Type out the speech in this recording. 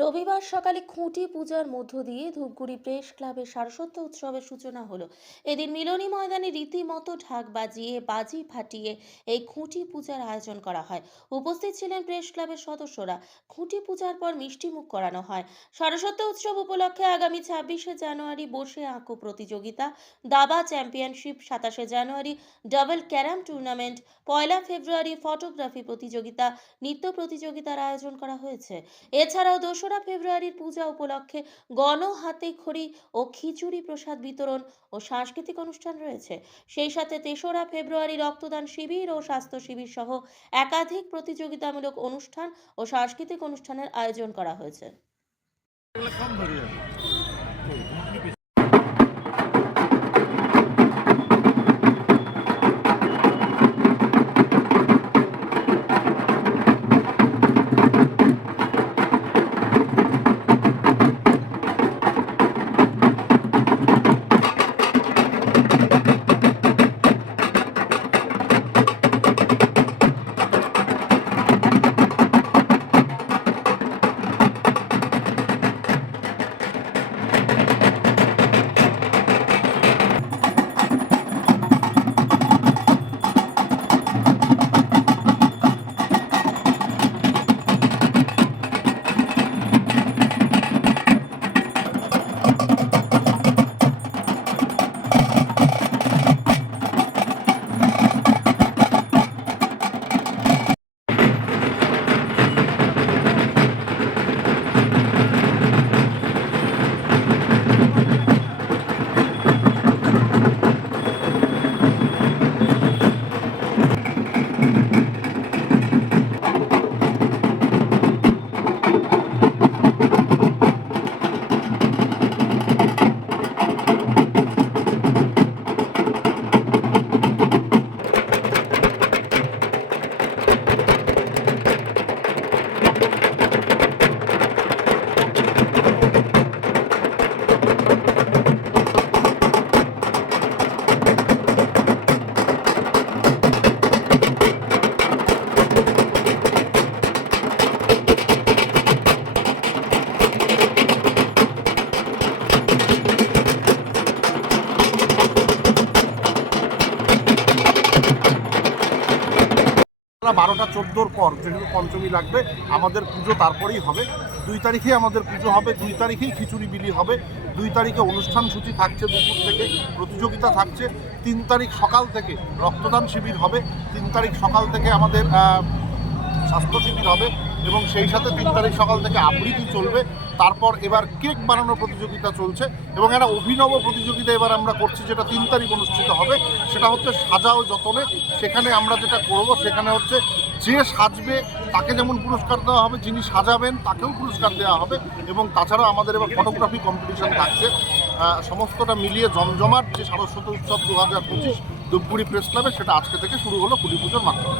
রবিবার সকালে খুঁটি পূজার মধ্য দিয়ে ধূপগুড়ি প্রেস ক্লাবের সারস্বত উৎসবের সূচনা হলো। এদিন মিলনী ময়দানে রীতিমতো ঢাক বাজিয়ে, বাজি ফাটিয়ে এই খুঁটি পূজার আয়োজন করা হয়। উপস্থিত ছিলেন প্রেস ক্লাবের সদস্যরা। খুঁটি পূজার পর মিষ্টি মুখ করানো হয়। সরস্বত উৎসব উপলক্ষে আগামী ছাব্বিশে জানুয়ারি বসে আঁকো প্রতিযোগিতা। দাবা চ্যাম্পিয়নশিপ সাতাশে জানুয়ারি, ডাবল ক্যারাম টুর্নামেন্ট। পয়লা ফেব্রুয়ারি ফটোগ্রাফি প্রতিযোগিতা, নৃত্য প্রতিযোগিতার আয়োজন করা হয়েছে। এছাড়াও দোসরা ফেব্রুয়ারির পূজা উপলক্ষে গণ হাতে খড়ি ও খিচুড়ি প্রসাদ বিতরণ ও সাংস্কৃতিক অনুষ্ঠান রয়েছে। সেই সাথে তেসরা ফেব্রুয়ারি রক্তদান শিবির ও স্বাস্থ্য শিবির সহ একাধিক প্রতিযোগিতামূলক অনুষ্ঠান ও সাংস্কৃতিক অনুষ্ঠানের আয়োজন করা হয়েছে। বারোটা চোদ্দোর পর যেহেতু পঞ্চমী লাগবে, আমাদের পুজো তারপরেই হবে। দুই তারিখে আমাদের পুজো হবে, দুই তারিখেই খিচুড়ি বিলি হবে। দুই তারিখে অনুষ্ঠান সূচি থাকছে দুপুর থেকে, প্রতিযোগিতা থাকছে। তিন তারিখ সকাল থেকে রক্তদান শিবির হবে। তিন তারিখ সকাল থেকে আমাদের স্বাস্থ্য শিবির হবে। এবং সেই সাথে তিন তারিখ সকাল থেকে আবৃত্তি চলবে। তারপর এবার কেক বানানোর প্রতিযোগিতা চলছে এবং একটা অভিনব প্রতিযোগিতা এবার আমরা করছি যেটা তিন তারিখ অনুষ্ঠিত হবে। সেটা হচ্ছে সাজাও যতনে। সেখানে আমরা যেটা করব, সেখানে হচ্ছে যে সাজবে তাকে যেমন পুরস্কার দেওয়া হবে, যিনি সাজাবেন তাকেও পুরস্কার দেওয়া হবে এবং তাছাড়া আমাদের এবার ফটোগ্রাফি কম্পিটিশন থাকছে। সমস্তটা মিলিয়ে জমজমাট যে সারস্বত উৎসব দু হাজার পঁচিশ ধূপগুড়ি প্রেস ক্লাবে সেটা আজকে থেকে শুরু হলো কুলি পুজোর মাধ্যমে।